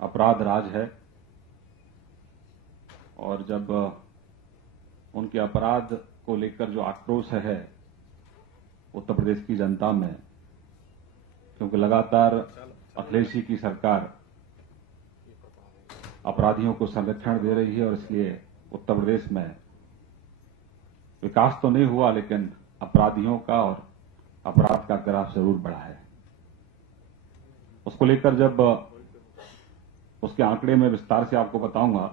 अपराध राज है और जब उनके अपराध को लेकर जो आक्रोश है उत्तर प्रदेश की जनता में, क्योंकि लगातार अखिलेश जी की सरकार अपराधियों को संरक्षण दे रही है और इसलिए उत्तर प्रदेश में विकास तो नहीं हुआ लेकिन अपराधियों का और अपराध का ग्राफ जरूर बढ़ा है। उसको लेकर जब उसके आंकड़े में विस्तार से आपको बताऊंगा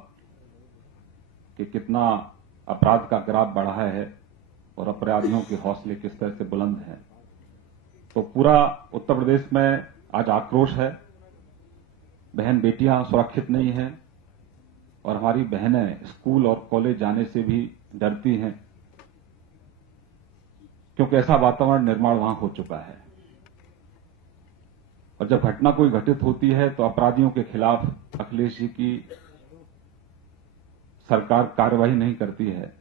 कि कितना अपराध का ग्राफ बढ़ा है और अपराधियों के हौसले किस तरह से बुलंद हैं, तो पूरा उत्तर प्रदेश में आज आक्रोश है। बहन बेटियां सुरक्षित नहीं हैं और हमारी बहनें स्कूल और कॉलेज जाने से भी डरती हैं, क्योंकि ऐसा वातावरण निर्माण वहां हो चुका है। और जब घटना कोई घटित होती है तो अपराधियों के खिलाफ अखिलेश जी की सरकार कार्रवाई नहीं करती है,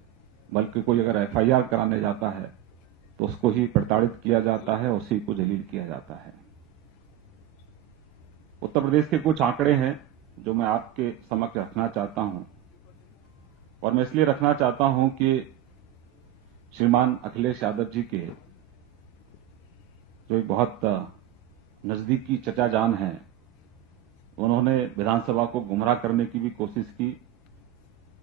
बल्कि कोई अगर एफआईआर कराने जाता है तो उसको ही प्रताड़ित किया जाता है, उसी को जलील किया जाता है। उत्तर प्रदेश के कुछ आंकड़े हैं जो मैं आपके समक्ष रखना चाहता हूं, और मैं इसलिए रखना चाहता हूं कि श्रीमान अखिलेश यादव जी के जो एक बहुत नजदीकी चचा जान हैं, उन्होंने विधानसभा को गुमराह करने की भी कोशिश की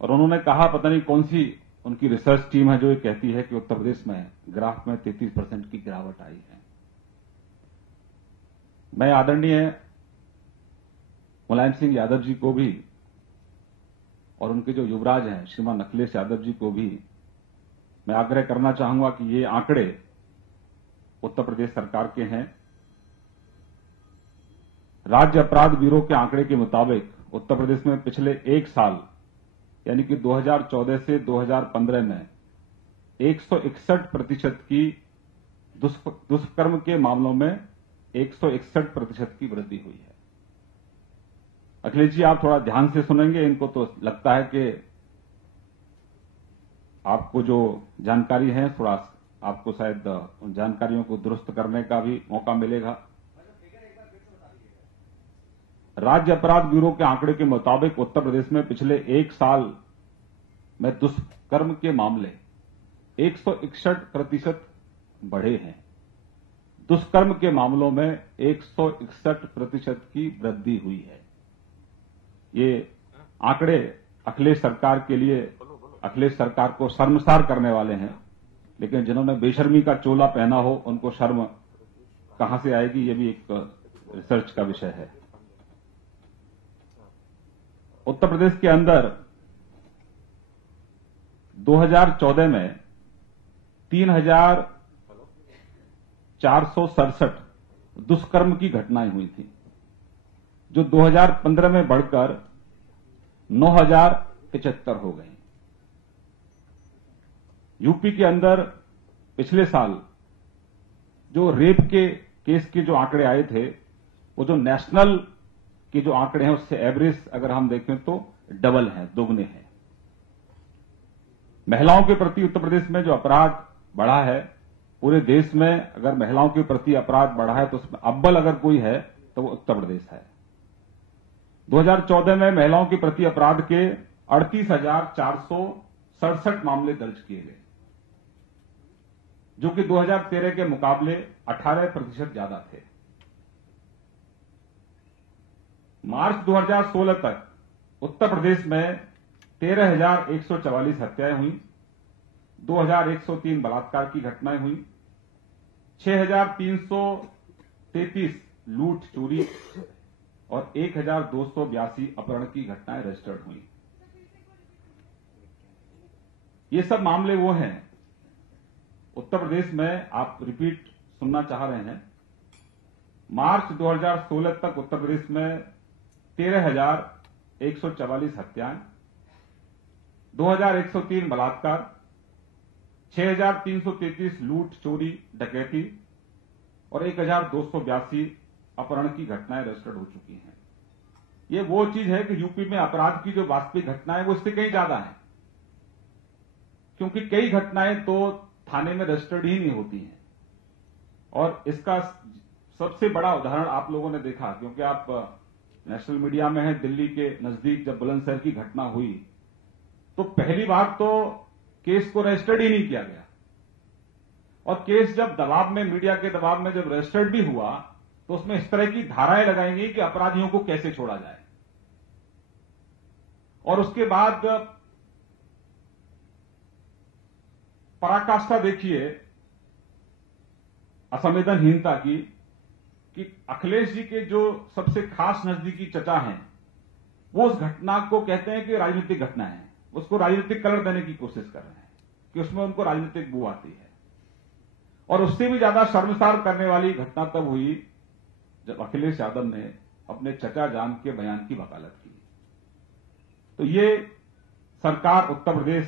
और उन्होंने कहा पता नहीं कौन सी उनकी रिसर्च टीम है जो ये कहती है कि उत्तर प्रदेश में ग्राफ में 33% की गिरावट आई है। मैं आदरणीय मुलायम सिंह यादव जी को भी और उनके जो युवराज हैं श्रीमान अखिलेश यादव जी को भी मैं आग्रह करना चाहूंगा कि ये आंकड़े उत्तर प्रदेश सरकार के हैं। राज्य अपराध ब्यूरो के आंकड़े के मुताबिक उत्तर प्रदेश में पिछले एक साल यानी कि 2014 से 2015 में 161% की दुष्कर्म के मामलों में 161% की वृद्धि हुई है। अखिलेश जी, आप थोड़ा ध्यान से सुनेंगे, इनको तो लगता है कि आपको जो जानकारी है थोड़ा आपको शायद उन जानकारियों को दुरुस्त करने का भी मौका मिलेगा। राज्य अपराध ब्यूरो के आंकड़े के मुताबिक उत्तर प्रदेश में पिछले एक साल में दुष्कर्म के मामले 161% बढ़े हैं। दुष्कर्म के मामलों में 161% की वृद्धि हुई है। ये आंकड़े अखिलेश सरकार के लिए, अखिलेश सरकार को शर्मसार करने वाले हैं, लेकिन जिन्होंने बेशर्मी का चोला पहना हो उनको शर्म कहां से आएगी, ये भी एक रिसर्च का विषय है। उत्तर प्रदेश के अंदर 2014 में 3,467 दुष्कर्म की घटनाएं हुई थी, जो 2015 में बढ़कर 9,075 हो गई। यूपी के अंदर पिछले साल जो रेप के केस के जो आंकड़े आए थे, वो जो नेशनल के जो आंकड़े हैं उससे एवरेज अगर हम देखें तो डबल है, दोगुने हैं। महिलाओं के प्रति उत्तर प्रदेश में जो अपराध बढ़ा है, पूरे देश में अगर महिलाओं के प्रति अपराध बढ़ा है तो उसमें अव्वल अगर कोई है तो वो उत्तर प्रदेश है। 2014 में महिलाओं के प्रति अपराध के 38,467 मामले दर्ज किए गए, जो कि 2013 के मुकाबले 18% ज्यादा थे। मार्च 2016 तक उत्तर प्रदेश में 13,144 हत्याएं हुई, 2,103 बलात्कार की घटनाएं हुई, 6,333 लूट चोरी और 1,282 अपहरण की घटनाएं रजिस्टर्ड हुई। ये सब मामले वो हैं उत्तर प्रदेश में, आप रिपीट सुनना चाह रहे हैं। मार्च 2016 तक उत्तर प्रदेश में 13,144 हत्याएं, 2,103 बलात्कार, 6,333 लूट चोरी डकैती और 1,282 अपहरण की घटनाएं रजिस्टर्ड हो चुकी हैं। ये वो चीज है कि यूपी में अपराध की जो वास्तविक घटनाएं वो इससे कहीं ज्यादा है, क्योंकि कई घटनाएं तो थाने में रजिस्टर्ड ही नहीं होती हैं। और इसका सबसे बड़ा उदाहरण आप लोगों ने देखा, क्योंकि आप नेशनल मीडिया में है, दिल्ली के नजदीक जब बुलंदशहर की घटना हुई तो पहली बात तो केस को रजिस्टर्ड ही नहीं किया गया, और केस जब दबाव में, मीडिया के दबाव में जब रजिस्टर्ड भी हुआ तो उसमें इस तरह की धाराएं लगाई गई कि अपराधियों को कैसे छोड़ा जाए। और उसके बाद पराकाष्ठा देखिए असंवेदनहीनता की कि अखिलेश जी के जो सबसे खास नजदीकी चचा हैं वो उस घटना को कहते हैं कि राजनीतिक घटना है, उसको राजनीतिक कलर देने की कोशिश कर रहे हैं कि उसमें उनको राजनीतिक बू आती है। और उससे भी ज्यादा शर्मसार करने वाली घटना तब हुई जब अखिलेश यादव ने अपने चचा जान के बयान की वकालत की। तो ये सरकार उत्तर प्रदेश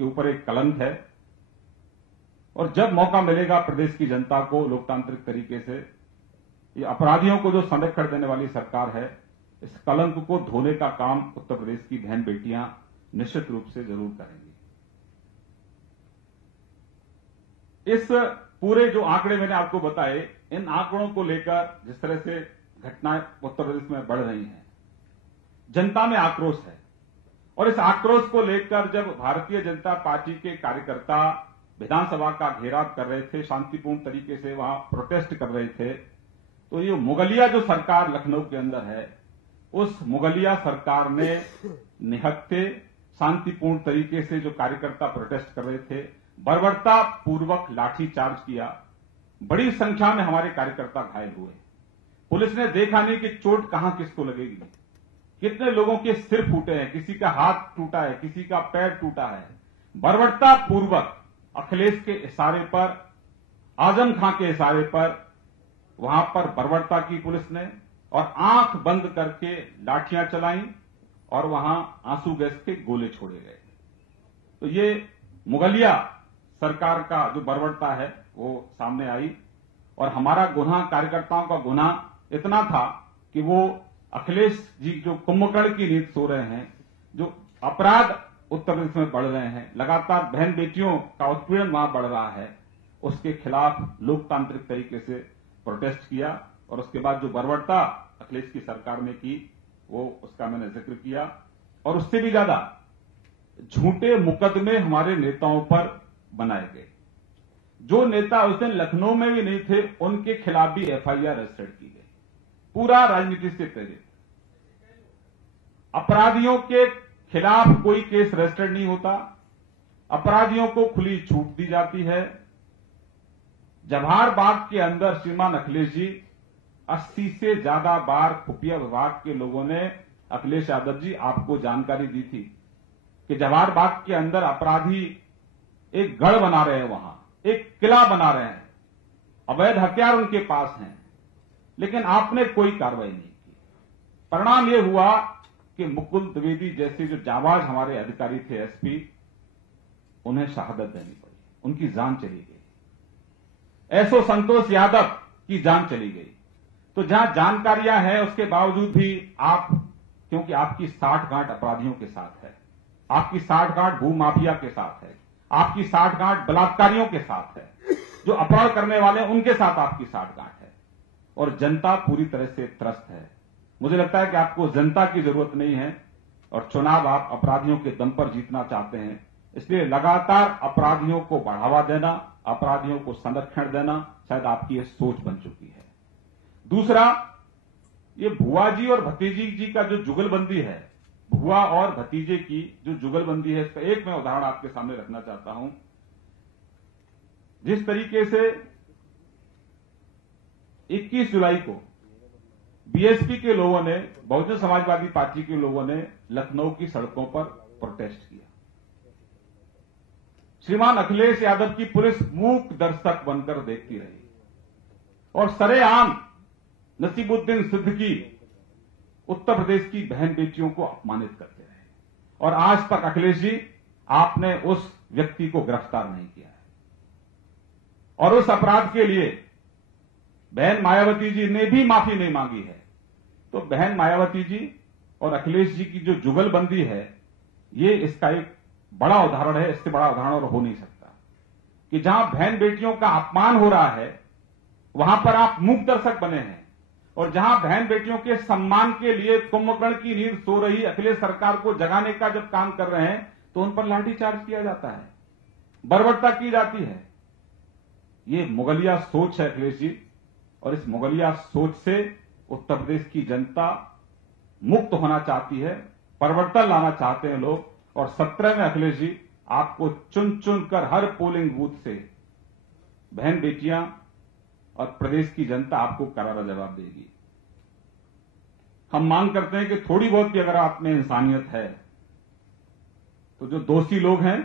के ऊपर एक कलंक है, और जब मौका मिलेगा प्रदेश की जनता को लोकतांत्रिक तरीके से, ये अपराधियों को जो संरक्षण देने वाली सरकार है, इस कलंक को धोने का काम उत्तर प्रदेश की बहन बेटियां निश्चित रूप से जरूर करेंगी। इस पूरे जो आंकड़े मैंने आपको बताए, इन आंकड़ों को लेकर जिस तरह से घटनाएं उत्तर प्रदेश में बढ़ रही हैं, जनता में आक्रोश है। और इस आक्रोश को लेकर जब भारतीय जनता पार्टी के कार्यकर्ता विधानसभा का घेराव कर रहे थे, शांतिपूर्ण तरीके से वहां प्रोटेस्ट कर रहे थे, तो ये मुगलिया जो सरकार लखनऊ के अंदर है, उस मुगलिया सरकार ने निहत्थे शांतिपूर्ण तरीके से जो कार्यकर्ता प्रोटेस्ट कर रहे थे, बर्बरता पूर्वक लाठीचार्ज किया। बड़ी संख्या में हमारे कार्यकर्ता घायल हुए। पुलिस ने देखा नहीं कि चोट कहां किसको लगेगी, कितने लोगों के सिर फूटे हैं, किसी का हाथ टूटा है, किसी का पैर टूटा है। बर्बरता पूर्वक अखिलेश के इशारे पर, आजम खां के इशारे पर वहां पर बर्बरता की पुलिस ने, और आंख बंद करके लाठियां चलाई और वहां आंसू गैस के गोले छोड़े गए। तो ये मुगलिया सरकार का जो बर्बरता है वो सामने आई। और हमारा गुनाह, कार्यकर्ताओं का गुनाह इतना था कि वो अखिलेश जी जो कुंभकर्ण की नींद सो रहे हैं, जो अपराध उत्तर प्रदेश में बढ़ रहे हैं, लगातार बहन बेटियों का उत्पीड़न वहां बढ़ रहा है, उसके खिलाफ लोकतांत्रिक तरीके से प्रोटेस्ट किया। और उसके बाद जो बर्बरता अखिलेश की सरकार ने की, वो उसका मैंने जिक्र किया। और उससे भी ज्यादा झूठे मुकदमे हमारे नेताओं पर बनाए गए। जो नेता उस दिन लखनऊ में भी नहीं थे, उनके खिलाफ भी एफआईआर रजिस्टर्ड की गई, पूरा राजनीति से प्रेरित। अपराधियों के खिलाफ कोई केस रजिस्टर्ड नहीं होता, अपराधियों को खुली छूट दी जाती है। जवाहर बाग के अंदर श्रीमान अखिलेश जी 80 से ज्यादा बार खुफिया विभाग के लोगों ने, अखिलेश यादव जी, आपको जानकारी दी थी कि जवाहर बाग के अंदर अपराधी एक गढ़ बना रहे हैं, वहां एक किला बना रहे हैं, अवैध हथियार उनके पास हैं, लेकिन आपने कोई कार्रवाई नहीं की। परिणाम यह हुआ कि मुकुल द्विवेदी जैसे जो जाबाज हमारे अधिकारी थे, एसपी, उन्हें शहादत देनी पड़ी, उनकी जान चली गई। एसओ संतोष यादव की जान चली गई। तो जहां जानकारियां हैं उसके बावजूद भी आप, क्योंकि आपकी साठगांठ अपराधियों के साथ है, आपकी साठगांठ भूमाफिया के साथ है, आपकी साठगांठ बलात्कारियों के साथ है, जो अपराध करने वाले हैं उनके साथ आपकी साठगांठ है, और जनता पूरी तरह से त्रस्त है। मुझे लगता है कि आपको जनता की जरूरत नहीं है, और चुनाव आप अपराधियों के दम पर जीतना चाहते हैं। इसलिए लगातार अपराधियों को बढ़ावा देना, अपराधियों को संरक्षण देना शायद आपकी ये सोच बन चुकी है। दूसरा, ये भुआ जी और भतीजी जी का जो जुगलबंदी है, भुआ और भतीजे की जो जुगलबंदी है, इसका एक मैं उदाहरण आपके सामने रखना चाहता हूं। जिस तरीके से 21 जुलाई को बीएसपी के लोगों ने, बहुजन समाजवादी पार्टी के लोगों ने लखनऊ की सड़कों पर प्रोटेस्ट किया, श्रीमान अखिलेश यादव की पुलिस मूक दर्शक बनकर देखती रही और सरेआम नसीबुद्दीन सिद्दीकी उत्तर प्रदेश की बहन बेटियों को अपमानित करते रहे, और आज तक अखिलेश जी आपने उस व्यक्ति को गिरफ्तार नहीं किया है। और उस अपराध के लिए बहन मायावती जी ने भी माफी नहीं मांगी है। तो बहन मायावती जी और अखिलेश जी की जो जुगलबंदी है, ये इसका एक बड़ा उदाहरण है। इससे बड़ा उदाहरण और हो नहीं सकता कि जहां बहन बेटियों का अपमान हो रहा है, वहां पर आप मूक दर्शक बने हैं, और जहां बहन बेटियों के सम्मान के लिए कुंभकर्ण की नींद सो रही अखिलेश सरकार को जगाने का जब काम कर रहे हैं तो उन पर लाठीचार्ज किया जाता है, बर्बरता की जाती है। ये मुगलिया सोच है अखिलेश जी, और इस मुगलिया सोच से उत्तर प्रदेश की जनता मुक्त होना चाहती है, परिवर्तन लाना चाहते हैं लोग। और 17 में अखिलेश जी आपको चुन चुन कर हर पोलिंग बूथ से बहन बेटियां और प्रदेश की जनता आपको करारा जवाब देगी। हम मांग करते हैं कि थोड़ी बहुत भी अगर आप में इंसानियत है तो जो दोषी लोग हैं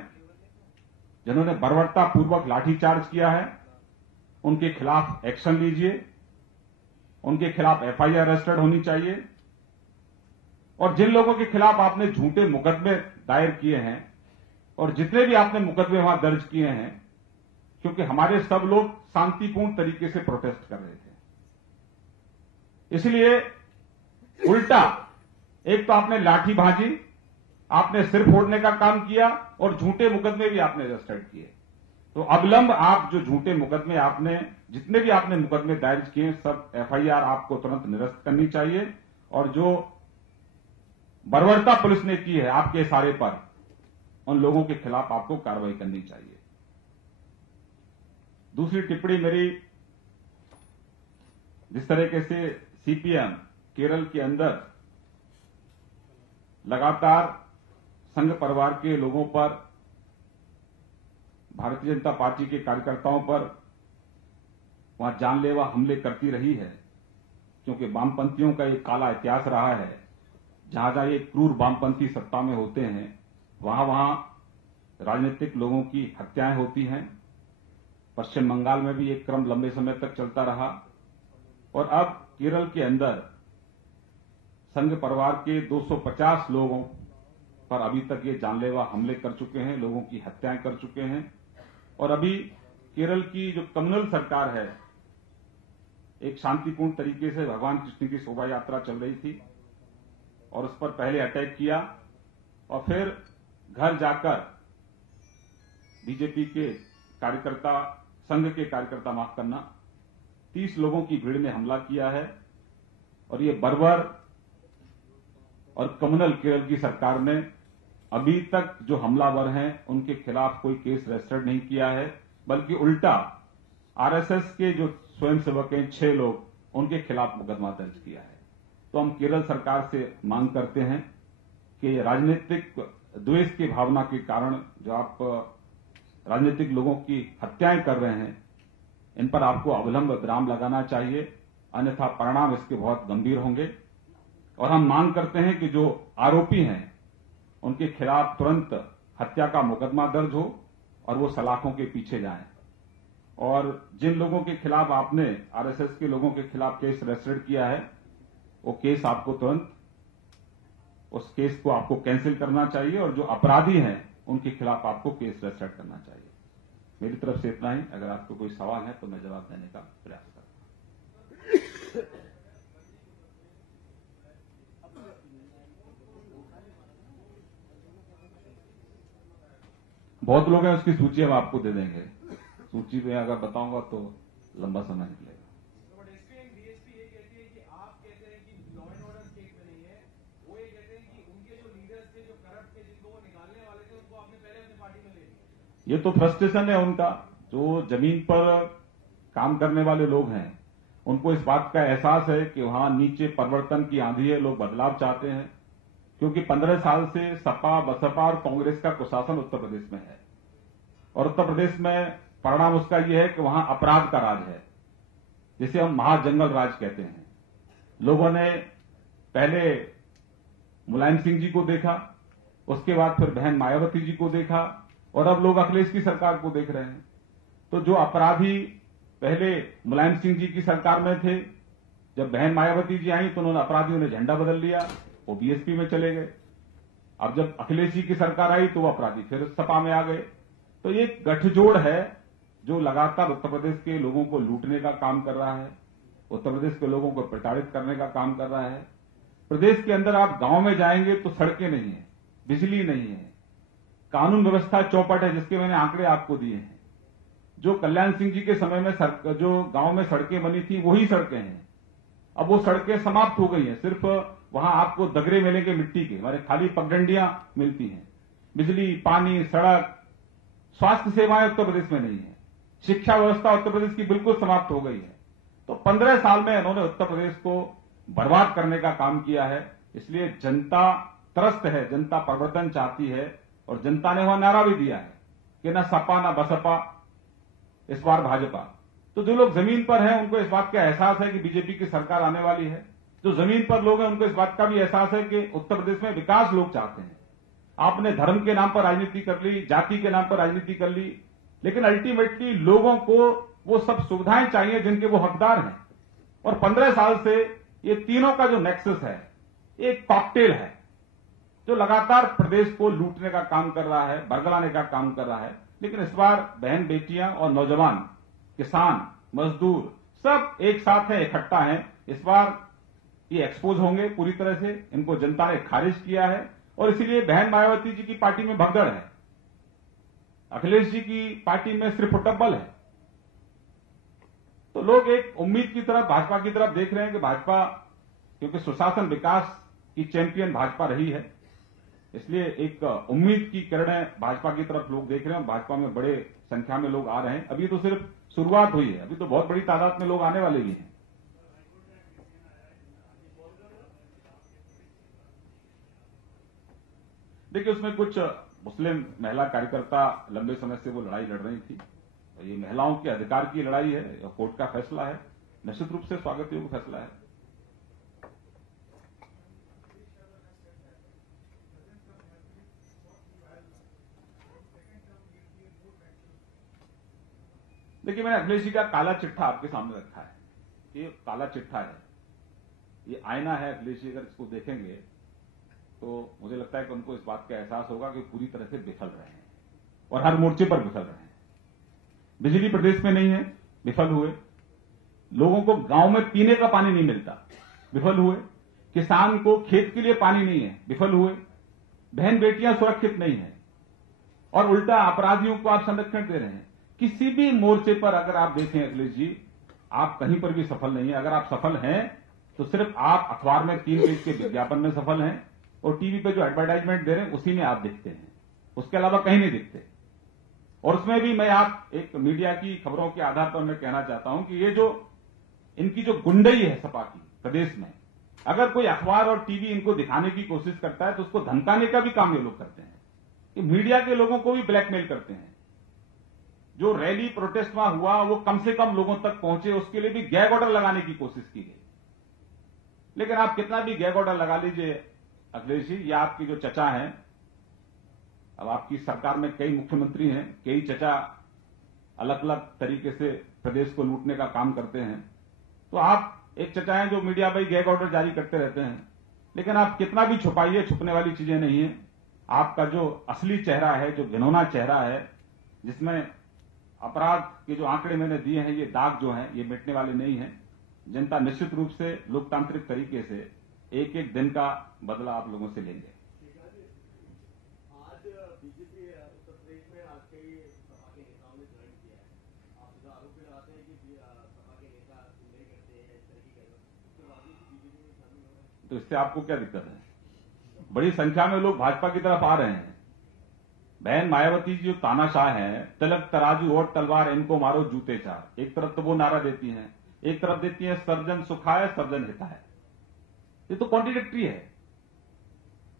जिन्होंने बर्बरता पूर्वक लाठीचार्ज किया है उनके खिलाफ एक्शन लीजिए, उनके खिलाफ एफआईआर रजिस्टर्ड होनी चाहिए। और जिन लोगों के खिलाफ आपने झूठे मुकदमे दायर किए हैं और जितने भी आपने मुकदमे वहां दर्ज किए हैं, क्योंकि हमारे सब लोग शांतिपूर्ण तरीके से प्रोटेस्ट कर रहे थे, इसलिए उल्टा एक तो आपने लाठीबाजी, आपने सिर फोड़ने का काम किया और झूठे मुकदमे भी आपने रजिस्टर्ड किए। तो अविलंब आप जो झूठे मुकदमे आपने जितने भी आपने मुकदमे दायर किए सब एफआईआर आपको तुरंत निरस्त करनी चाहिए। और जो बर्बरता पुलिस ने की है आपके इशारे पर, उन लोगों के खिलाफ आपको कार्रवाई करनी चाहिए। दूसरी टिप्पणी मेरी, जिस तरीके से सीपीएम केरल के अंदर लगातार संघ परिवार के लोगों पर, भारतीय जनता पार्टी के कार्यकर्ताओं पर वहां जानलेवा हमले करती रही है, क्योंकि वामपंथियों का एक काला इतिहास रहा है। जहां जहां ये क्रूर वामपंथी सत्ता में होते हैं वहां वहां राजनीतिक लोगों की हत्याएं होती हैं। पश्चिम बंगाल में भी एक क्रम लंबे समय तक चलता रहा और अब केरल के अंदर संघ परिवार के 250 लोगों पर अभी तक ये जानलेवा हमले कर चुके हैं, लोगों की हत्याएं कर चुके हैं। और अभी केरल की जो कम्युनल सरकार है, एक शांतिपूर्ण तरीके से भगवान कृष्ण की शोभा यात्रा चल रही थी और उस पर पहले अटैक किया और फिर घर जाकर बीजेपी के कार्यकर्ता, संघ के कार्यकर्ता माफ करना, 30 लोगों की भीड़ ने हमला किया है। और ये बर्बर और कम्युनल केरल की सरकार ने अभी तक जो हमलावर हैं उनके खिलाफ कोई केस रजिस्टर्ड नहीं किया है, बल्कि उल्टा आरएसएस के जो स्वयंसेवक हैं 6 लोग, उनके खिलाफ मुकदमा दर्ज किया है। तो हम केरल सरकार से मांग करते हैं कि राजनीतिक द्वेष की भावना के कारण जो आप राजनीतिक लोगों की हत्याएं कर रहे हैं, इन पर आपको अविलंब विराम लगाना चाहिए, अन्यथा परिणाम इसके बहुत गंभीर होंगे। और हम मांग करते हैं कि जो आरोपी हैं उनके खिलाफ तुरंत हत्या का मुकदमा दर्ज हो और वो सलाखों के पीछे जाएं। और जिन लोगों के खिलाफ आपने आरएसएस के लोगों के खिलाफ केस रजिस्टर्ड किया है, वो केस आपको तुरंत उस केस को आपको कैंसिल करना चाहिए और जो अपराधी हैं उनके खिलाफ आपको केस रजिस्टर्ड करना चाहिए। मेरी तरफ से इतना ही। अगर आपको कोई सवाल है तो मैं जवाब देने का प्रयास करूंगा। बहुत लोग हैं, उसकी सूची हम आपको दे देंगे। सूची में अगर बताऊंगा तो लंबा समय निकलेगा। ये तो फ्रस्ट्रेशन है उनका, जो जमीन पर काम करने वाले लोग हैं उनको इस बात का एहसास है कि वहां नीचे परिवर्तन की आंधी है, लोग बदलाव चाहते हैं। क्योंकि 15 साल से सपा, बसपा और कांग्रेस का कुशासन उत्तर प्रदेश में है और उत्तर प्रदेश में परिणाम उसका यह है कि वहां अपराध का राज है, जिसे हम महाजंगल राज कहते हैं। लोगों ने पहले मुलायम सिंह जी को देखा, उसके बाद फिर बहन मायावती जी को देखा और अब लोग अखिलेश की सरकार को देख रहे हैं। तो जो अपराधी पहले मुलायम सिंह जी की सरकार में थे, जब बहन मायावती जी आई तो उन्होंने अपराधियों ने झंडा बदल लिया, वो बीएसपी में चले गए। अब जब अखिलेश जी की सरकार आई तो वो अपराधी फिर सपा में आ गए। तो ये गठजोड़ है जो लगातार उत्तर प्रदेश के लोगों को लूटने का काम कर रहा है, उत्तर प्रदेश के लोगों को प्रताड़ित करने का काम कर रहा है। प्रदेश के अंदर आप गांव में जाएंगे तो सड़कें नहीं है, बिजली नहीं है, कानून व्यवस्था चौपट है, जिसके मैंने आंकड़े आपको दिए हैं। जो कल्याण सिंह जी के समय में जो गांव में सड़कें बनी थी वही सड़कें हैं। अब वो सड़कें समाप्त हो गई हैं, सिर्फ वहां आपको दगरे मिलेंगे मिट्टी के, हमारे खाली पगडंडियां मिलती हैं। बिजली, पानी, सड़क, स्वास्थ्य सेवाएं उत्तर प्रदेश में नहीं है। शिक्षा व्यवस्था उत्तर प्रदेश की बिल्कुल समाप्त हो गई है। तो 15 साल में इन्होंने उत्तर प्रदेश को बर्बाद करने का काम किया है। इसलिए जनता त्रस्त है, जनता परिवर्तन चाहती है और जनता ने वहां नारा भी दिया है कि न सपा न बसपा, इस बार भाजपा। तो जो लोग जमीन पर हैं उनको इस बात का एहसास है कि बीजेपी की सरकार आने वाली है। जो जमीन पर लोग हैं उनको इस बात का भी एहसास है कि उत्तर प्रदेश में विकास लोग चाहते हैं। आपने धर्म के नाम पर राजनीति कर ली, जाति के नाम पर राजनीति कर ली, लेकिन अल्टीमेटली लोगों को वो सब सुविधाएं चाहिए जिनके वो हकदार हैं। और 15 साल से ये तीनों का जो नेक्सस है, एक कॉकटेल है जो लगातार प्रदेश को लूटने का काम कर रहा है, बरगलाने का काम कर रहा है। लेकिन इस बार बहन बेटियां और नौजवान, किसान, मजदूर सब एक साथ हैं, इकट्ठा हैं। इस बार ये एक्सपोज होंगे पूरी तरह से, इनको जनता ने खारिज किया है और इसीलिए बहन मायावती जी की पार्टी में भगदड़ है, अखिलेश जी की पार्टी में सिर्फ फुटबॉल है। तो लोग एक उम्मीद की तरफ, भाजपा की तरफ देख रहे हैं कि भाजपा, क्योंकि सुशासन विकास की चैंपियन भाजपा रही है, इसलिए एक उम्मीद की किरणें भाजपा की तरफ लोग देख रहे हैं। भाजपा में बड़े संख्या में लोग आ रहे हैं। अभी तो सिर्फ शुरुआत हुई है, अभी तो बहुत बड़ी तादाद में लोग आने वाले भी हैं। देखिए, उसमें कुछ मुस्लिम महिला कार्यकर्ता लंबे समय से वो लड़ाई लड़ रही थी। ये महिलाओं के अधिकार की लड़ाई है, कोर्ट का फैसला है, निश्चित रूप से स्वागत योग्य फैसला है। देखिए, मैंने अखिलेश जी का काला चिट्ठा आपके सामने रखा है। ये काला चिट्ठा है, ये आईना है अखिलेश जी। अगर इसको देखेंगे तो मुझे लगता है कि उनको इस बात का एहसास होगा कि पूरी तरह से विफल रहे हैं और हर मोर्चे पर विफल रहे हैं। बिजली प्रदेश में नहीं है, विफल हुए। लोगों को गांव में पीने का पानी नहीं मिलता, विफल हुए। किसान को खेत के लिए पानी नहीं है, विफल हुए। बहन बेटियां सुरक्षित नहीं है और उल्टा अपराधियों को आप संरक्षण दे रहे हैं। किसी भी मोर्चे पर अगर आप देखें अखिलेश जी, आप कहीं पर भी सफल नहीं है। अगर आप सफल हैं तो सिर्फ आप अखबार में 3 पेज के विज्ञापन में सफल हैं और टीवी पे जो एडवर्टाइजमेंट दे रहे हैं उसी में आप दिखते हैं, उसके अलावा कहीं नहीं दिखते। और उसमें भी मैं आप एक मीडिया की खबरों के आधार पर मैं कहना चाहता हूं कि ये जो इनकी जो गुंडई है सपा की प्रदेश में, अगर कोई अखबार और टीवी इनको दिखाने की कोशिश करता है तो उसको धमकाने का भी काम ये लोग करते हैं। कि मीडिया के लोगों को भी ब्लैकमेल करते हैं। जो रैली प्रोटेस्ट वहां हुआ वो कम से कम लोगों तक पहुंचे, उसके लिए भी गैग ऑर्डर लगाने की कोशिश की गई। लेकिन आप कितना भी गैग ऑर्डर लगा लीजिए अखिलेश जी, या आपकी जो चचा हैं, अब आपकी सरकार में कई मुख्यमंत्री हैं, कई चचा अलग अलग तरीके से प्रदेश को लूटने का काम करते हैं। तो आप एक चचा हैं जो मीडिया पर गैग ऑर्डर जारी करते रहते हैं। लेकिन आप कितना भी छुपाइए, छुपने वाली चीजें नहीं है। आपका जो असली चेहरा है, जो घिनौना चेहरा है, जिसमें अपराध के जो आंकड़े मैंने दिए हैं, ये दाग जो हैं ये मिटने वाले नहीं हैं। जनता निश्चित रूप से लोकतांत्रिक तरीके से एक एक दिन का बदला आप लोगों से लेंगे। आज बीजेपी उत्तर प्रदेश में आज कई सपा के नेताओं ने ज्वाइन किया है। आप आरोप लगाते हैं कि सपा के नेता नहीं करते हैं, इस तरह की उसके बावजूद बीजेपी में शामिल हो रहे हैं। तो इससे आपको क्या दिक्कत है? बड़ी संख्या में लोग भाजपा की तरफ आ रहे हैं। बहन मायावती जी जो तानाशाह हैं, तिलक तराजू और तलवार इनको मारो जूते चार, एक तरफ तो वो नारा देती हैं, एक तरफ देती है सर्जन सुखाय सर्जन हिताय। ये तो कॉन्ट्रडिक्टरी है।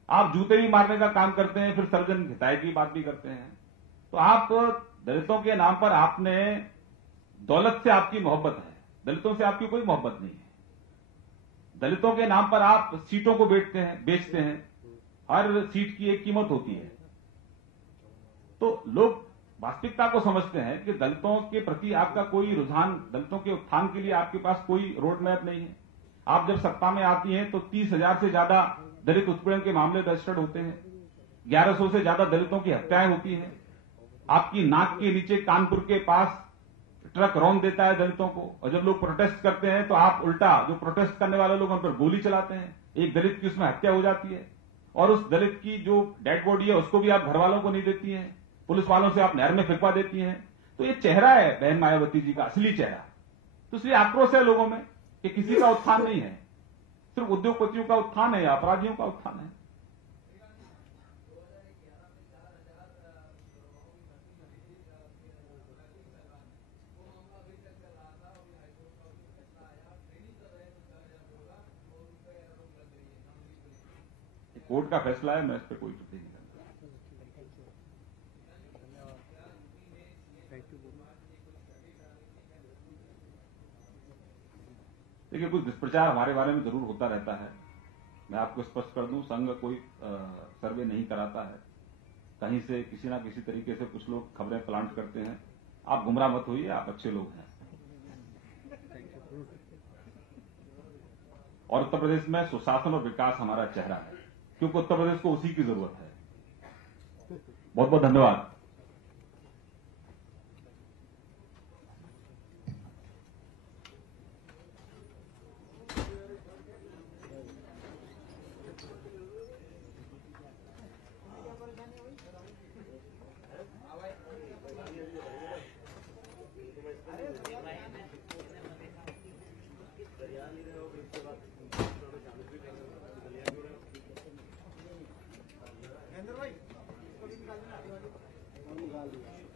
आप जूते भी मारने का काम करते हैं, फिर सर्जन हिताय की बात भी करते हैं। तो आप दलितों के नाम पर, आपने दौलत से आपकी मोहब्बत है, दलितों से आपकी कोई मोहब्बत नहीं है। दलितों के नाम पर आप सीटों को बेचते हैं। हर सीट की एक कीमत होती है। तो लोग वास्तविकता को समझते हैं कि दलितों के प्रति आपका कोई रुझान, दलितों के उत्थान के लिए आपके पास कोई रोड मैप नहीं है। आप जब सत्ता में आती हैं तो 30,000 से ज्यादा दलित उत्पीड़न के मामले रजिस्टर्ड होते हैं, 1100 से ज्यादा दलितों की हत्याएं होती हैं। आपकी नाक के नीचे कानपुर के पास ट्रक रौंद देता है दलितों को, और जब लोग प्रोटेस्ट करते हैं तो आप उल्टा जो प्रोटेस्ट करने वाले लोग उन पर गोली चलाते हैं। एक दलित की उसमें हत्या हो जाती है और उस दलित की जो डेड बॉडी है उसको भी आप घर वालों को नहीं देती हैं, पुलिस वालों से आप नहर में फेंकवा देती हैं। तो ये चेहरा है बहन मायावती जी का, असली चेहरा। तो इसलिए आक्रोश है लोगों में कि किसी का उत्थान नहीं है, सिर्फ उद्योगपतियों का उत्थान है या अपराधियों का उत्थान है। कोर्ट का फैसला है, मैं इस पर कोई टिप्पणी नहीं करता। देखिए, कुछ दुष्प्रचार हमारे बारे में जरूर होता रहता है। मैं आपको स्पष्ट कर दूं, संघ कोई सर्वे नहीं कराता है। कहीं से किसी ना किसी तरीके से कुछ लोग खबरें प्लांट करते हैं। आप गुमराह मत होइए, आप अच्छे लोग हैं। और उत्तर प्रदेश में सुशासन और विकास हमारा चेहरा है, क्योंकि उत्तर प्रदेश को उसी की जरूरत है। बहुत बहुत धन्यवाद। भाई